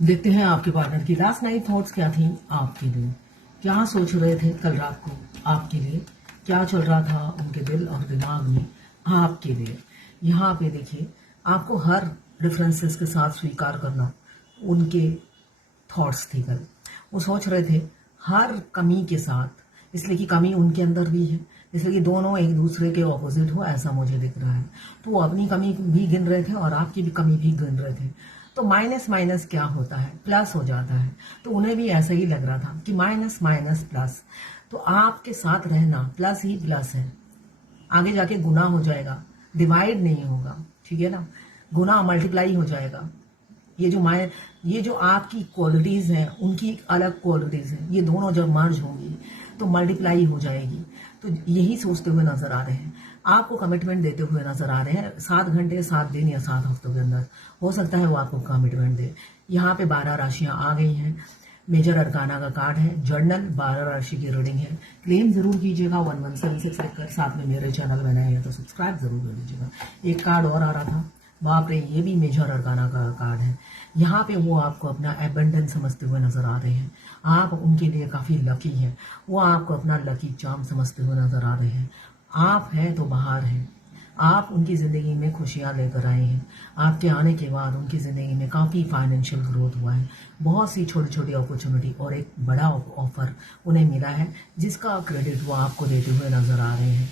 देखते हैं आपके पार्टनर की लास्ट नाइट थॉट्स क्या थी आपके लिए। क्या सोच रहे थे कल रात को आपके लिए, क्या चल रहा था उनके दिल और दिमाग में आपके लिए। यहाँ पे देखिए, आपको हर डिफरेंसेस के साथ स्वीकार करना उनके थॉट्स थी कल। वो सोच रहे थे हर कमी के साथ, इसलिए कि कमी उनके अंदर भी है, इसलिए कि दोनों एक दूसरे के ऑपोजिट हो ऐसा मुझे दिख रहा है। तो वो अपनी कमी भी गिन रहे थे और आपकी भी कमी भी गिन रहे थे। तो माइनस माइनस क्या होता है, प्लस हो जाता है। तो उन्हें भी ऐसा ही लग रहा था कि माइनस माइनस प्लस, तो आपके साथ रहना प्लस ही प्लस है। आगे जाके गुना हो जाएगा, डिवाइड नहीं होगा, ठीक है ना। गुना मल्टीप्लाई हो जाएगा। ये जो आपकी क्वालिटीज हैं उनकी अलग क्वालिटीज हैं, ये दोनों जब मर्ज होंगी तो मल्टीप्लाई हो जाएगी। तो यही सोचते हुए नजर आ रहे हैं, आपको कमिटमेंट देते हुए नजर आ रहे हैं। 7 घंटे 7 दिन या 7 हफ्तों के अंदर हो सकता है वो आपको कमिटमेंट दे। यहाँ पे 12 राशियां आ गई हैं। मेजर अरकाना का कार्ड है, जर्नल 12 राशि की रीडिंग है। क्लेम जरूर कीजिएगा 1176 लिखकर, साथ में मेरे चैनल बनाए हैं तो सब्सक्राइब जरूर कर लीजिएगा। एक कार्ड और आ रहा था, बाप रे, ये भी मेजर अरकाना का कार्ड है। यहाँ पे वो आपको अपना एबंडेंस समझते हुए नजर आ रहे हैं। आप उनके लिए काफी लकी हैं, वो आपको अपना लकी चार्म समझते हुए नजर आ रहे हैं। आप हैं तो बाहर हैं, आप उनकी ज़िंदगी में खुशियाँ लेकर आए हैं। आपके आने के बाद उनकी ज़िंदगी में काफ़ी फाइनेंशियल ग्रोथ हुआ है। बहुत सी छोटी छोटी अपॉर्चुनिटी और एक बड़ा ऑफर उन्हें मिला है, जिसका क्रेडिट वो आपको देते हुए नजर आ रहे हैं।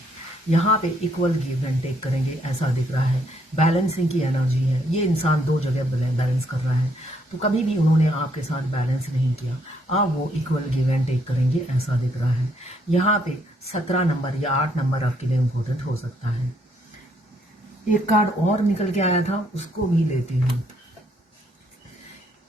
यहाँ पे इक्वल गिव एंड टेक करेंगे ऐसा दिख रहा है। बैलेंसिंग की एनर्जी है, ये इंसान दो जगह बैलेंस कर रहा है। तो कभी भी उन्होंने आपके साथ बैलेंस नहीं किया, अब वो इक्वल गिव एंड टेक करेंगे ऐसा दिख रहा है। यहाँ पे 17 नंबर या 8 नंबर आपके लिए इम्पोर्टेंट हो सकता है। एक कार्ड और निकल के आया था, उसको भी लेती हूँ।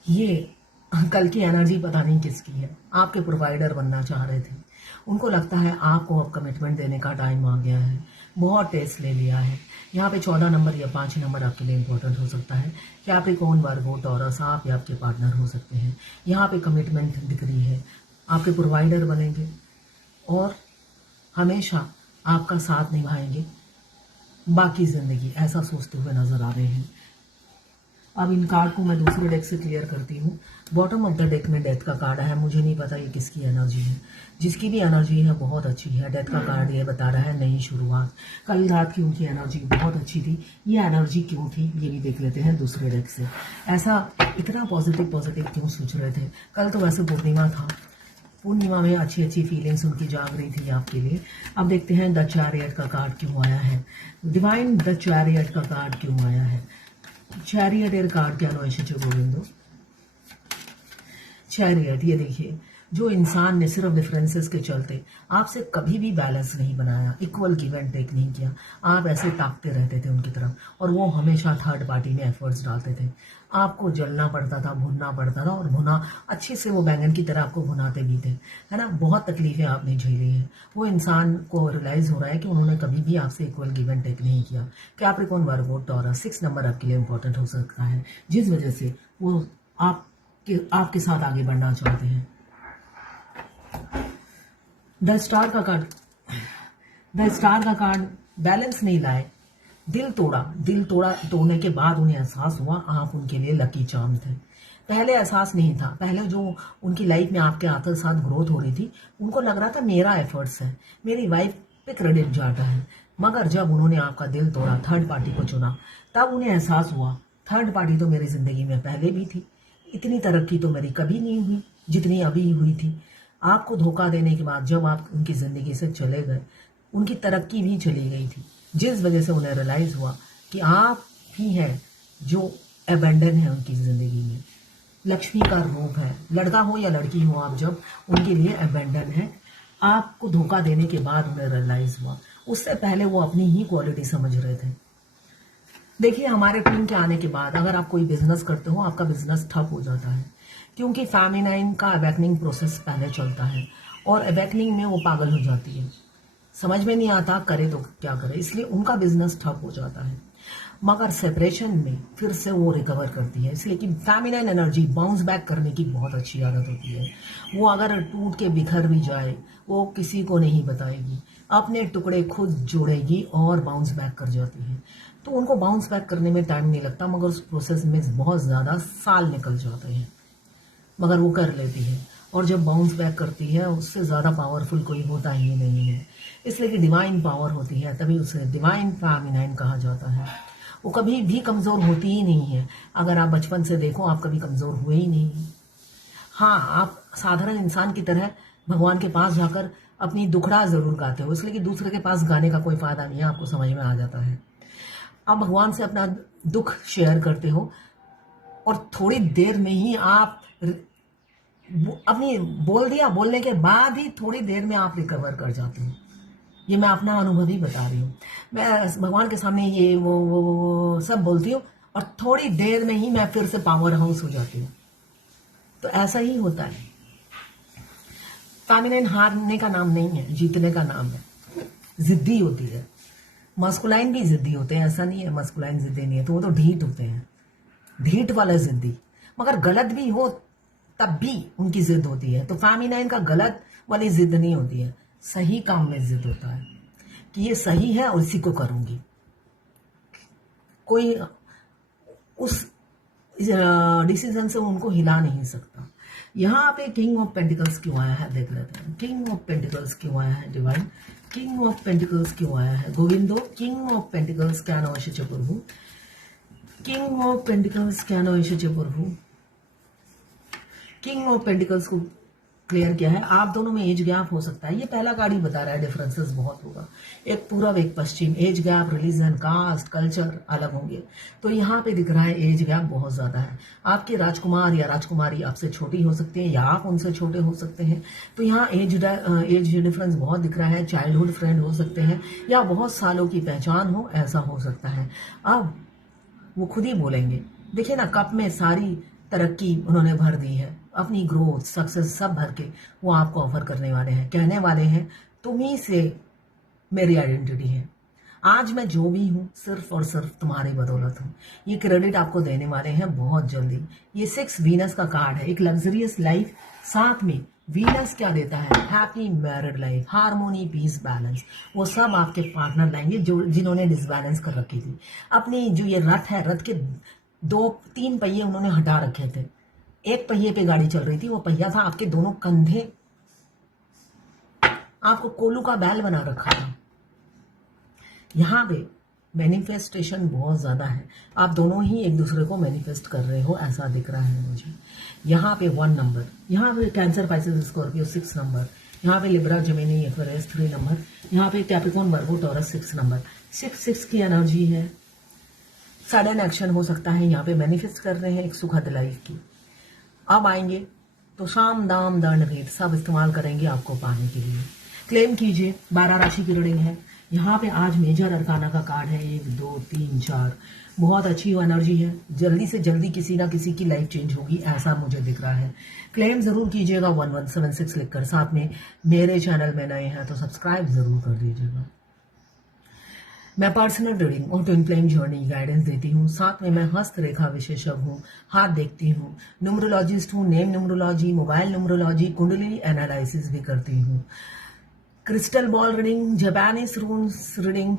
ये कल की एनर्जी पता नहीं किसकी है। आपके प्रोवाइडर बनना चाह रहे थे, उनको लगता है आपको अब कमिटमेंट देने का टाइम आ गया है, बहुत टेस्ट ले लिया है। यहाँ पे 14 नंबर या 5 नंबर आपके लिए इंपॉर्टेंट हो सकता है। कैप्रिकॉर्न, वर्गो, टॉरस, आप या आपके पार्टनर हो सकते हैं। यहाँ पे कमिटमेंट दिख रही है, आपके प्रोवाइडर बनेंगे और हमेशा आपका साथ निभाएंगे बाकी जिंदगी, ऐसा सोचते हुए नजर आ रहे हैं। अब इन कार्ड को मैं दूसरे डेक से क्लियर करती हूँ। बॉटम ऑफ द डेक में डेथ का कार्ड है, मुझे नहीं पता ये किसकी एनर्जी है। जिसकी भी एनर्जी है बहुत अच्छी है। डेथ का कार्ड ये बता रहा है नई शुरुआत। कल रात की उनकी एनर्जी बहुत अच्छी थी, ये एनर्जी क्यों थी ये भी देख लेते हैं दूसरे डेक से। ऐसा इतना पॉजिटिव पॉजिटिव क्यों सोच रहे थे। कल तो वैसे पूर्णिमा था, पूर्णिमा में अच्छी अच्छी फीलिंग्स उनकी जाग रही थी आपके लिए। अब देखते हैं द चैरियट का कार्ड क्यों आया है। डिवाइन द चैरियट का कार्ड क्यों आया है। चैरियट कार्ड क्या नोएशिचो गोविंदो। चैरियट, ये देखिए, जो इंसान ने सिर्फ डिफरेंसेस के चलते आपसे कभी भी बैलेंस नहीं बनाया, इक्वल गिव एंड टेक नहीं किया, आप ऐसे ताकते रहते थे उनकी तरफ और वो हमेशा थर्ड पार्टी में एफर्ट्स डालते थे। आपको जलना पड़ता था, भुनना पड़ता था, और भुना अच्छे से वो बैंगन की तरह आपको भुनाते भी थे, है ना। बहुत तकलीफें आपने झेली हैं। वो इंसान को रियलाइज हो रहा है कि उन्होंने कभी भी आपसे इक्वल गिव एंड टेक नहीं किया। कैप्रिकॉर्न, वर्गो, टॉरस, 6 नंबर आपके लिए इंपॉर्टेंट हो सकता है, जिस वजह से वो आपके साथ आगे बढ़ना चाहते हैं। द स्टार का कार्ड बैलेंस नहीं लाए, दिल तोड़ा। तोड़ने के बाद उन्हें एहसास हुआ आप उनके लिए लकी चार्म थे। पहले एहसास नहीं था, पहले जो उनकी लाइफ में आपके आते साथ ग्रोथ हो रही थी, उनको लग रहा था मेरा एफर्ट्स है, मेरी वाइफ पे क्रेडिट जाता है। मगर जब उन्होंने आपका दिल तोड़ा, थर्ड पार्टी को चुना, तब उन्हें एहसास हुआ थर्ड पार्टी तो मेरी जिंदगी में पहले भी थी, इतनी तरक्की तो मेरी कभी नहीं हुई जितनी अभी हुई थी। आपको धोखा देने के बाद जब आप उनकी जिंदगी से चले गए, उनकी तरक्की भी चली गई थी, जिस वजह से उन्हें रियलाइज हुआ कि आप ही हैं जो अबेंडन है उनकी जिंदगी में। लक्ष्मी का रूप है, लड़का हो या लड़की हो, आप जब उनके लिए अबेंडन है। आपको धोखा देने के बाद उन्हें रियलाइज हुआ, उससे पहले वो अपनी ही क्वालिटी समझ रहे थे। देखिए, हमारे टीम के आने के बाद अगर आप कोई बिजनेस करते हो, आपका बिजनेस ठप हो जाता है, क्योंकि फेमिनाइन का अवेकनिंग प्रोसेस पहले चलता है और अवेकनिंग में वो पागल हो जाती है, समझ में नहीं आता करे तो क्या करे, इसलिए उनका बिजनेस ठप हो जाता है। मगर सेपरेशन में फिर से वो रिकवर करती है, इसलिए कि फेमिनाइन एनर्जी बाउंस बैक करने की बहुत अच्छी आदत होती है। वो अगर टूट के बिखर भी जाए, वो किसी को नहीं बताएगी, अपने टुकड़े खुद जोड़ेगी और बाउंस बैक कर जाती है। तो उनको बाउंस बैक करने में टाइम नहीं लगता, मगर उस प्रोसेस में बहुत ज्यादा साल निकल जाते हैं। मगर वो कर लेती है, और जब बाउंस बैक करती है उससे ज़्यादा पावरफुल कोई होता ही नहीं है। इसलिए कि डिवाइन पावर होती है, तभी उसे डिवाइन फेमिनाइन कहा जाता है। वो कभी भी कमज़ोर होती ही नहीं है। अगर आप बचपन से देखो, आप कभी कमज़ोर हुए ही नहीं। हाँ, आप साधारण इंसान की तरह भगवान के पास जाकर अपनी दुखड़ा जरूर गाते हो, इसलिए कि दूसरे के पास गाने का कोई फायदा नहीं है, आपको समझ में आ जाता है। आप भगवान से अपना दुख शेयर करते हो और थोड़ी देर में ही आप अपनी बोल दिया, बोलने के बाद ही थोड़ी देर में आप रिकवर कर जाते हो। ये मैं अपना अनुभव ही बता रही हूँ। मैं भगवान के सामने ये वो सब बोलती हूँ और थोड़ी देर में ही मैं फिर से पावर हाउस हो जाती हूँ। तो ऐसा ही होता है। फेमिनिन हारने का नाम नहीं है, जीतने का नाम है। जिद्दी होती है। मस्कुलाइन भी जिद्दी होते हैं, ऐसा नहीं है मस्कुलाइन जिद्दी नहीं है, तो वो तो ढीठ होते हैं, ढीठ वाला जिद्दी। मगर गलत भी हो तब भी उनकी जिद होती है। तो फेमिनाइन का गलत वाली जिद नहीं होती है, सही काम में जिद होता है कि ये सही है और इसी को करूंगी। कोई उस डिसीजन से उनको हिला नहीं सकता। यहाँ पे किंग ऑफ पेंटिकल्स क्यों आया है देख लेते हैं। किंग ऑफ पेंटिकल्स क्यों आया है डिवाइन, किंग ऑफ पेंटिकल्स क्यों आया है गोविंदो, किंग ऑफ पेंटिकल्स क्या नवश प्रभु, किंग ऑफ पेंटिकल्स क्या नवश प्रभु। किंग ऑफ पेंटिकल्स को क्लियर किया है। आप दोनों में एज गैप हो सकता है, ये पहला कार्ड ही बता रहा है, डिफरेंसेस बहुत होगा। एक पूरब एक पश्चिम, age gap, religion, caste, culture अलग होंगे। तो यहाँ पे दिख रहा है एज गैप बहुत ज्यादा है। आपके राजकुमार या राजकुमारी आपसे छोटी हो सकती है या आप उनसे छोटे हो सकते हैं। तो यहाँ एज डिफरेंस बहुत दिख रहा है। चाइल्डहुड फ्रेंड हो सकते हैं या बहुत सालों की पहचान हो, ऐसा हो सकता है। अब वो खुद ही बोलेंगे। देखिए ना, कप में सारी तरक्की उन्होंने भर दी है, अपनी ग्रोथ, सक्सेस सब भर के वो आपको ऑफर करने वाले हैं। कहने वाले हैं तुम ही से मेरी आइडेंटिटी है, आज मैं जो भी हूं सिर्फ और सिर्फ तुम्हारी बदौलत हूं। ये क्रेडिट आपको देने वाले हैं बहुत जल्दी। ये 6 वीनस का कार्ड है, एक लग्जरियस लाइफ। साथ में वीनस क्या देता है, happy married life, harmony, peace, balance. वो सब आपके पार्टनर लाएंगे जो जिन्होंने डिसबैलेंस कर रखी थी। अपनी जो ये रथ है, रथ के 2-3 पहिए उन्होंने हटा रखे थे। एक पहिए पे गाड़ी चल रही थी, वो पहिया था आपके दोनों कंधे, आपको कोलू का बैल बना रखा था। यहाँ पे मैनिफेस्टेशन बहुत ज्यादा है, आप दोनों ही एक दूसरे को मैनिफेस्ट कर रहे हो, ऐसा दिख रहा है मुझे। यहाँ पे 1 नंबर, यहाँ पे कैंसर, पाइसेस, स्कॉर्पियो 6 नंबर, यहाँ पे लिब्रा, जेमिनी, एक्वेरियस 3 नंबर, यहाँ पे कैप्रिकॉर्न, वर्गो, टॉरस 6 नंबर। 6 की एनर्जी है। सडन एक्शन हो सकता है, यहाँ पे मैनिफेस्ट कर रहे हैं एक सुखद लाइफ की। अब आएंगे तो साम दाम दंड भेद सब इस्तेमाल करेंगे आपको पाने के लिए। क्लेम कीजिए। 12 राशि की रीडिंग है। यहाँ पे आज मेजर अरकाना का कार्ड है 1 2 3 4। बहुत अच्छी एनर्जी है, जल्दी से जल्दी किसी ना किसी की लाइफ चेंज होगी, ऐसा मुझे दिख रहा है। क्लेम जरूर कीजिएगा 1176 लिखकर। साथ में मेरे चैनल में नए हैं तो सब्सक्राइब जरूर कर दीजिएगा। मैं पर्सनल रीडिंग और ट्विन फ्लेम जर्नी गाइडेंस देती हूँ। साथ में मैं हस्तरेखा विशेषज्ञ हूँ, हाथ देखती हूँ, न्यूमरोलॉजिस्ट हूँ, नेम न्यूमरोलॉजी, मोबाइल न्यूमरोलॉजी, कुंडली एनालिसिस भी करती हूँ। Crystal ball reading, Japanese रून्स reading,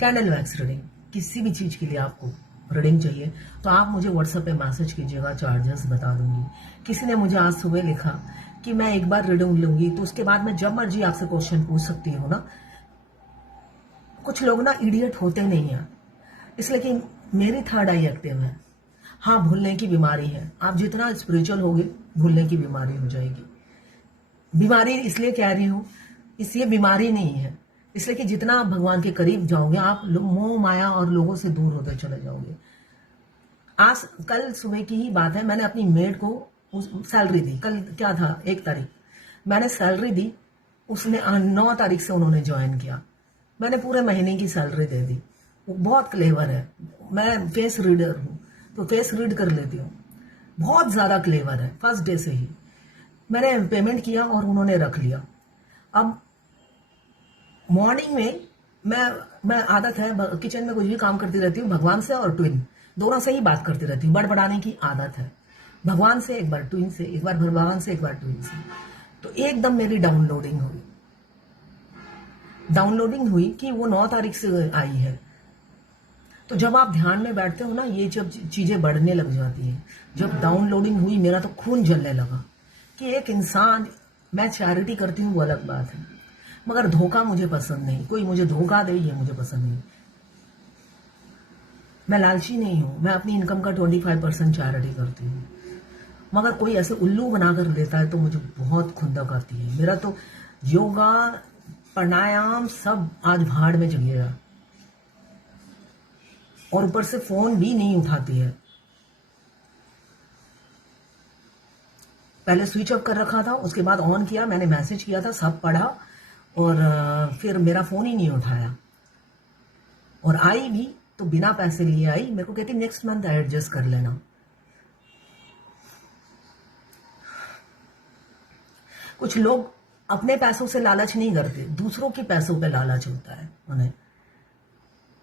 candle wax reading, किसी भी चीज के लिए आपको रीडिंग चाहिए तो आप मुझे व्हाट्सएप पे मैसेज कीजिएगा, चार्जेस बता दूंगी। किसी ने मुझे आज सुबह लिखा कि मैं एक बार रीडिंग लूंगी, तो उसके बाद मैं जब मर्जी आपसे क्वेश्चन पूछ सकती हूँ ना। कुछ लोग ना इडियट होते नहीं हैं, इसलिए कि मेरी थर्ड आई एक्टिव है। हाँ, भूलने की बीमारी है, आप जितना स्पिरिचुअल होगे भूलने की बीमारी हो जाएगी। बीमारी इसलिए कह रही हूँ, इसलिए बीमारी नहीं है, इसलिए कि जितना आप भगवान के करीब जाओगे आप मोह माया और लोगों से दूर होते चले जाओगे। आज कल सुबह की ही बात है, मैंने अपनी मेड को सैलरी दी। कल क्या था, 1 तारीख, मैंने सैलरी दी, उसने 9 तारीख से उन्होंने ज्वाइन किया। मैंने पूरे महीने की सैलरी दे दी। वो बहुत क्लेवर है, मैं फेस रीडर हूँ तो फेस रीड कर लेती हूँ। बहुत ज्यादा क्लेवर है, फर्स्ट डे से ही मैंने पेमेंट किया और उन्होंने रख लिया। अब मॉर्निंग में मैं आदत है किचन में कुछ भी काम करती रहती हूँ, भगवान से और ट्विन दोनों से ही बात करती रहती हूँ। बड़बड़ाने की आदत है, भगवान से एक बार, ट्विन से एक बार, भगवान से एक बार, ट्विन से। तो एकदम मेरी डाउनलोडिंग हुई कि वो 9 तारीख से आई है। तो जब आप ध्यान में बैठते हो ना, ये जब चीजें बढ़ने लग जाती हैं। जब डाउनलोडिंग हुई, मेरा तो खून जलने लगा कि एक इंसान, मैं चैरिटी करती हूँ वो अलग बात है, मगर धोखा मुझे पसंद नहीं। कोई मुझे धोखा दे, ये मुझे पसंद नहीं। मैं लालची नहीं हूं, मैं अपनी इनकम का 25% चैरिटी करती हूँ, मगर कोई ऐसे उल्लू बनाकर लेता है तो मुझे बहुत खुंदक आती है। मेरा तो योगा प्राणायाम सब आज भाड़ में चली गया, और ऊपर से फोन भी नहीं उठाती है। पहले स्विच ऑफ कर रखा था, उसके बाद ऑन किया, मैंने मैसेज किया था, सब पढ़ा, और फिर मेरा फोन ही नहीं उठाया। और आई भी तो बिना पैसे लिए आई, मेरे को कहती नेक्स्ट मंथ एडजस्ट कर लेना। कुछ लोग अपने पैसों से लालच नहीं करते, दूसरों के पैसों पे लालच होता है उन्हें।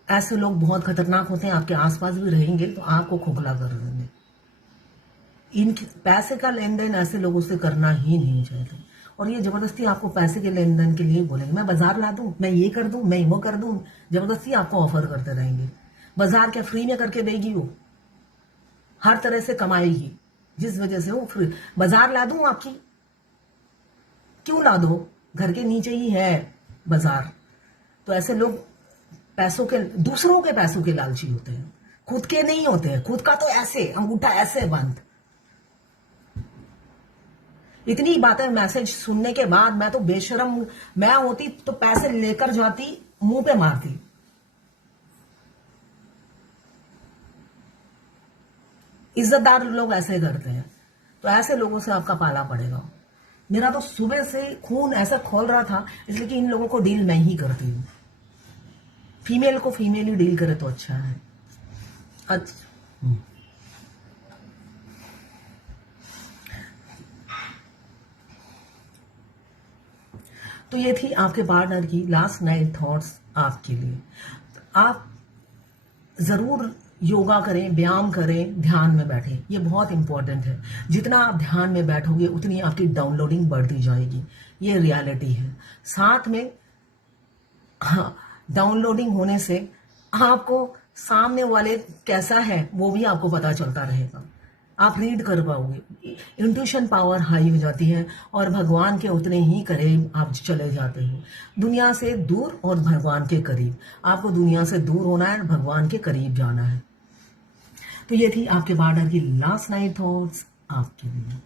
ऐसे लोग बहुत खतरनाक होते हैं, आपके आसपास भी रहेंगे तो आपको खोखला कर देंगे। इन पैसे का लेन देन ऐसे लोगों से करना ही नहीं चाहिए। और ये जबरदस्ती आपको पैसे के लेन देन के लिए बोलेंगे, मैं बाजार ला दूं, मैं ये कर दूं, मैं वो कर दूं, जबरदस्ती आपको ऑफर करते रहेंगे। बाजार क्या फ्री में करके देगी? वो हर तरह से कमाएगी, जिस वजह से वो फ्री। बाजार ला दूं आपकी, क्यों ला दो, घर के नीचे ही है बाजार। तो ऐसे लोग पैसों के, दूसरों के पैसों के लालची होते हैं, खुद के नहीं होते हैं। खुद का तो ऐसे अंगूठा ऐसे बंद। इतनी बातें मैसेज सुनने के बाद मैं तो बेशरम, मैं होती तो पैसे लेकर जाती, मुंह पे मारती। इज्जतदार लोग ऐसे करते हैं, तो ऐसे लोगों से आपका पाला पड़ेगा। मेरा तो सुबह से खून ऐसा खोल रहा था, इसलिए कि इन लोगों को डील मैं ही करती हूँ। फीमेल को फीमेल ही डील करे तो अच्छा है। अच्छा, तो ये थी आपके पार्टनर की लास्ट नाइट थॉट्स आपके लिए। आप जरूर योगा करें, व्यायाम करें, ध्यान में बैठें, ये बहुत इंपॉर्टेंट है। जितना आप ध्यान में बैठोगे उतनी आपकी डाउनलोडिंग बढ़ती जाएगी, ये रियलिटी है। साथ में हाँ, डाउनलोडिंग होने से आपको सामने वाले कैसा है वो भी आपको पता चलता रहेगा, आप रीड कर पाओगे। इंट्यूशन पावर हाई हो जाती है और भगवान के उतने ही करीब आप चले जाते हो। दुनिया से दूर और भगवान के करीब। आपको दुनिया से दूर होना है, भगवान के करीब जाना है। तो ये थी आपके पार्टनर की लास्ट नाइट थॉट्स आपके लिए।